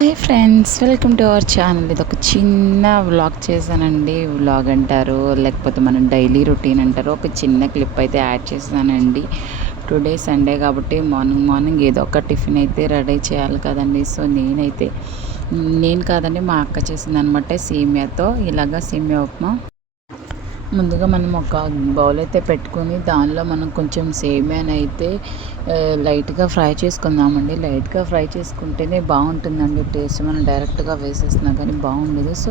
Hi friends, welcome to our channel. ఇది ఒక చిన్న వ్లాగ్ చేశానండి. వ్లాగ్ అంటారు, లేకపోతే మనం డైలీ రొటీన్ అంటారు. ఒక చిన్న క్లిప్ అయితే యాడ్ చేశానండి. టుడే సండే కాబట్టి మార్నింగ్ ఏదో ఒక టిఫిన్ అయితే రెడీ చేయాలి కదండి. సో నేను కాదండి, మా అక్క చేసింది అనమాట. సేమియాతో ఇలాగా సేమియా ఉప్మా. ముందుగా మనం ఒక బౌల్ అయితే పెట్టుకొని దానిలో మనం కొంచెం సేమియాని అయితే లైట్గా ఫ్రై చేసుకుందామండి. లైట్గా ఫ్రై చేసుకుంటేనే బాగుంటుందండి టేస్ట్. మనం డైరెక్ట్గా వేసేస్తున్నా కానీ బాగుండదు. సో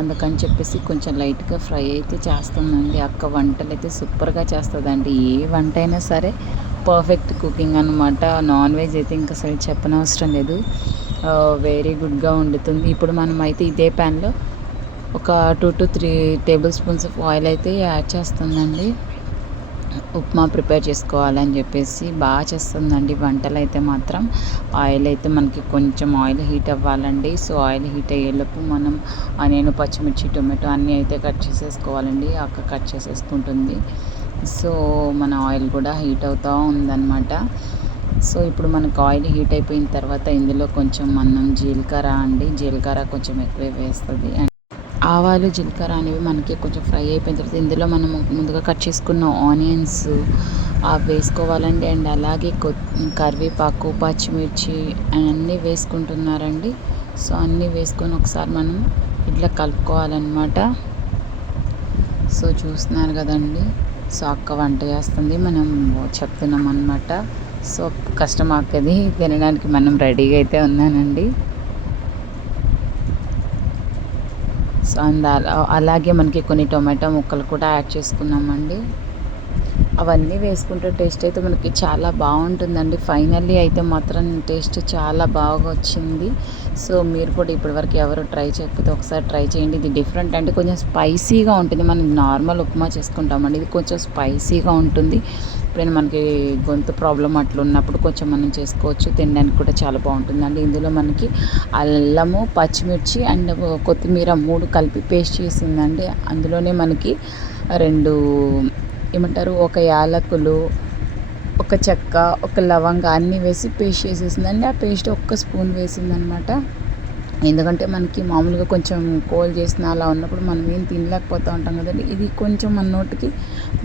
అందుకని చెప్పేసి కొంచెం లైట్గా ఫ్రై అయితే చేస్తుందండి అక్క. వంటలు అయితే సూపర్గా చేస్తుందండి. ఏ వంట అయినా సరే పర్ఫెక్ట్ కుకింగ్ అనమాట. నాన్ వెజ్ అయితే ఇంకా అసలు చెప్పనవసరం లేదు, వెరీ గుడ్గా వండుతుంది. ఇప్పుడు మనం అయితే ఇదే ప్యాన్లో ఒక 2 to 3 table spoons of oil అయితే యాడ్ చేస్తుందండి. ఉప్మా ప్రిపేర్ చేసుకోవాలని చెప్పేసి బాగా చేస్తుందండి వంటలు అయితే మాత్రం. ఆయిల్ అయితే మనకి కొంచెం ఆయిల్ హీట్ అవ్వాలండి. సో ఆయిల్ హీట్ అయ్యేలోపు మనం ఆనియన్, పచ్చిమిర్చి, టొమాటో అన్నీ అయితే కట్ చేసేసుకోవాలండి. అక్క కట్ చేసేసుకుంటుంది. సో మన ఆయిల్ కూడా హీట్ అవుతూ ఉందన్నమాట. సో ఇప్పుడు మనకు ఆయిల్ హీట్ అయిపోయిన తర్వాత ఇందులో కొంచెం మనం జీలకర్ర కొంచెం ఎక్కువే వేస్తుంది. ఆవాలు, జీలకర్ర అనేవి మనకి కొంచెం ఫ్రై అయిపోయిన తర్వాత ఇందులో మనం ముందుగా కట్ చేసుకున్న ఆనియన్స్ అవి వేసుకోవాలండి. అండ్ అలాగే కరివేపాకు, పచ్చిమిర్చి అన్నీ వేసుకుంటున్నారండి. సో అన్నీ వేసుకొని ఒకసారి మనం ఇట్లా కలుపుకోవాలన్నమాట. సో చూస్తున్నారు కదండి. సో అక్క వంట చేస్తుంది, మనం చెప్తున్నాం అన్నమాట. సో కష్టం అక్కది, తినడానికి మనం రెడీగా అయితే ఉన్నానండి. సో అలాగే మనకి కొన్ని టొమాటో ముక్కలు కూడా యాడ్ చేసుకున్నామండి. అవన్నీ వేసుకుంటే టేస్ట్ అయితే మనకి చాలా బాగుంటుందండి. ఫైనల్లీ అయితే మాత్రం టేస్ట్ చాలా బాగా వచ్చింది. సో మీరు కూడా ఇప్పటివరకు ఎవరు ట్రై చేయకపోతే ఒకసారి ట్రై చేయండి. ఇది డిఫరెంట్ అంటే కొంచెం స్పైసీగా ఉంటుంది. మనం నార్మల్ ఉప్మా చేసుకుంటామండి, ఇది కొంచెం స్పైసీగా ఉంటుంది. ఎప్పుడైనా మనకి గొంతు ప్రాబ్లం అట్లా ఉన్నప్పుడు కొంచెం మనం చేసుకోవచ్చు. తినడానికి కూడా చాలా బాగుంటుందండి. ఇందులో మనకి అల్లము, పచ్చిమిర్చి అండ్ కొత్తిమీర 3 కలిపి పేస్ట్ చేసిందండి. అందులోనే మనకి 2 ఒక యాలకులు, ఒక చెక్క, ఒక లవంగ అన్నీ వేసి పేస్ట్ చేసేసిందండి. ఆ పేస్ట్ ఒక్క స్పూన్ వేసిందనమాట. ఎందుకంటే మనకి మామూలుగా కొంచెం కోల్ చేసిన అలా ఉన్నప్పుడు మనం ఏం తినలేకపోతూ ఉంటాం కదండి. ఇది కొంచెం మన నోటికి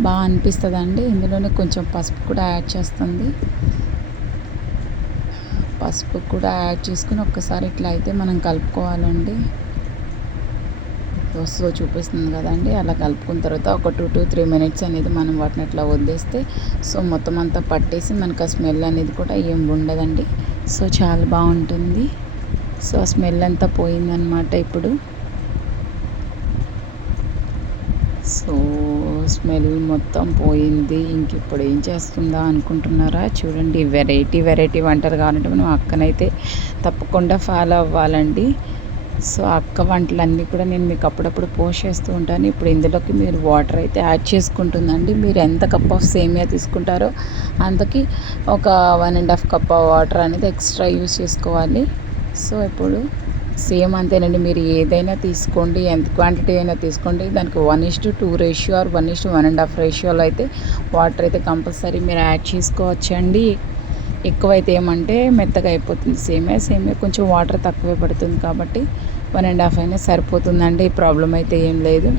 బాగా అనిపిస్తుందండి. ఇందులోనే కొంచెం పసుపు కూడా యాడ్ చేస్తుంది. పసుపు కూడా యాడ్ చేసుకుని ఒక్కసారి ఇట్లా అయితే మనం కలుపుకోవాలండి. సో చూపిస్తుంది కదండి. అలా కలుపుకున్న తర్వాత ఒక 2 to 3 minutes అనేది మనం వాటిని అట్లా వదిలేస్తే సో మొత్తం అంతా పట్టేసి మనకు ఆ స్మెల్ అనేది కూడా ఏం ఉండదండి. సో చాలా బాగుంటుంది. సో ఆ స్మెల్ అంతా పోయిందనమాట ఇప్పుడు. సో స్మెల్ మొత్తం పోయింది. ఇంక ఇప్పుడు ఏం చేస్తుందా అనుకుంటున్నారా? చూడండి, వెరైటీ వంటలు కావాలంటే మనం అక్కనైతే తప్పకుండా ఫాలో అవ్వాలండి. సో అక్క వంటలన్నీ కూడా నేను మీకు అప్పుడప్పుడు పోస్ట్ చేస్తూ ఉంటాను. ఇప్పుడు ఇందులోకి మీరు వాటర్ అయితే యాడ్ చేసుకుంటుందండి. మీరు ఎంత కప్ ఆఫ్ సేమియా తీసుకుంటారో అంతకి ఒక 1.5 cup వాటర్ అనేది ఎక్స్ట్రా యూస్ చేసుకోవాలి. సో ఇప్పుడు సేమ్ అంతేనండి. మీరు ఏదైనా తీసుకోండి, ఎంత క్వాంటిటీ అయినా తీసుకోండి, దానికి 1:2 రేషియో ఆర్ 1:1.5 రేషియోలో అయితే వాటర్ అయితే కంపల్సరీ మీరు యాడ్ చేసుకోవచ్చండి. ఎక్కువైతే ఏమంటే మెత్తగా అయిపోతుంది సేమియా కొంచెం వాటర్ తక్కువే పడుతుంది కాబట్టి 1.5 అయినా సరిపోతుందండి. ప్రాబ్లం అయితే ఏం లేదు.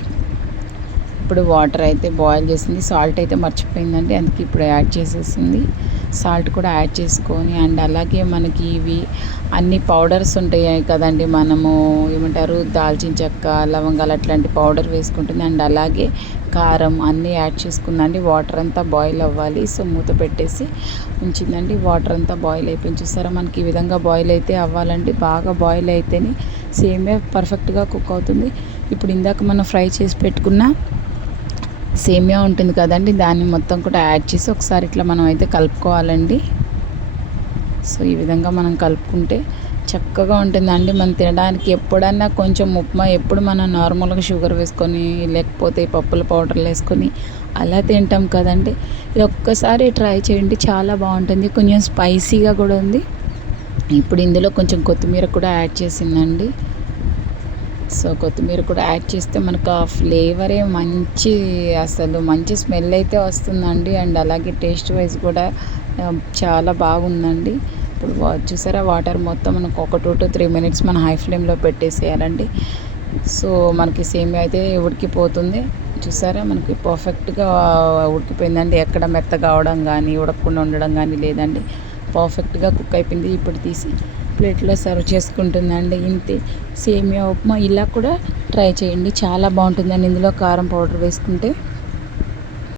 ఇప్పుడు వాటర్ అయితే బాయిల్ చేసింది. సాల్ట్ అయితే మర్చిపోయిందండి, అందుకే ఇప్పుడు యాడ్ చేసేసింది. సాల్ట్ కూడా యాడ్ చేసుకొని అండ్ అలాగే మనకి ఇవి అన్ని పౌడర్స్ ఉంటాయి కదండి. మనము దాల్చిన చెక్క, లవంగాలు అట్లాంటి పౌడర్ వేసుకుంటుంది. అండ్ అలాగే కారం అన్నీ యాడ్ చేసుకుందండి. వాటర్ అంతా బాయిల్ అవ్వాలి. సో మూత పెట్టేసి ఉంచిందండి. వాటర్ అంతా బాయిల్ అయిపోయింది. చూసారా, మనకి ఈ విధంగా బాయిల్ అయితే అవ్వాలండి. బాగా బాయిల్ అయితేనే సేమియా పర్ఫెక్ట్గా కుక్ అవుతుంది. ఇప్పుడు ఇందాక మనం ఫ్రై చేసి పెట్టుకున్న సేమియా ఉంటుంది కదండి, దాన్ని మొత్తం కూడా యాడ్ చేసి ఒకసారి ఇట్లా మనం అయితే కలుపుకోవాలండి. సో ఈ విధంగా మనం కలుపుకుంటే చక్కగా ఉంటుందండి. మనం తినడానికి ఎప్పుడన్నా కొంచెం ఉప్మా ఎప్పుడు మనం నార్మల్గా షుగర్ వేసుకొని లేకపోతే పప్పుల పౌడర్లు వేసుకొని అలా తింటాం కదండి. ఇది ఒక్కసారి ట్రై చేయండి, చాలా బాగుంటుంది. కొంచెం స్పైసీగా కూడా ఉంది. ఇప్పుడు ఇందులో కొంచెం కొత్తిమీర కూడా యాడ్ చేసిందండి. సో కొత్తిమీర కూడా యాడ్ చేస్తే మనకు ఆ ఫ్లేవరే మంచి స్మెల్ అయితే వస్తుందండి. అండ్ అలాగే టేస్ట్ వైజ్ కూడా చాలా బాగుందండి. ఇప్పుడు చూసారా వాటర్ మొత్తం మనకు ఒక 2 to 3 మినిట్స్ మన హై ఫ్లేమ్లో పెట్టేసేయాలండి. సో మనకి సేమియా అయితే ఉడికిపోతుంది. చూసారా మనకి పర్ఫెక్ట్గా ఉడికిపోయిందండి. ఎక్కడ మెత్తగా అవడం కానీ ఉడకకుండా ఉండడం కానీ లేదండి. పర్ఫెక్ట్గా కుక్ అయిపోయింది. ఇప్పుడు తీసి ప్లేట్లో సర్వ్ చేసుకుంటుందండి. ఇంతే సేమియా ఉప్మా ఇలా కూడా ట్రై చేయండి, చాలా బాగుంటుందండి. ఇందులో కారం పౌడర్ వేసుకుంటే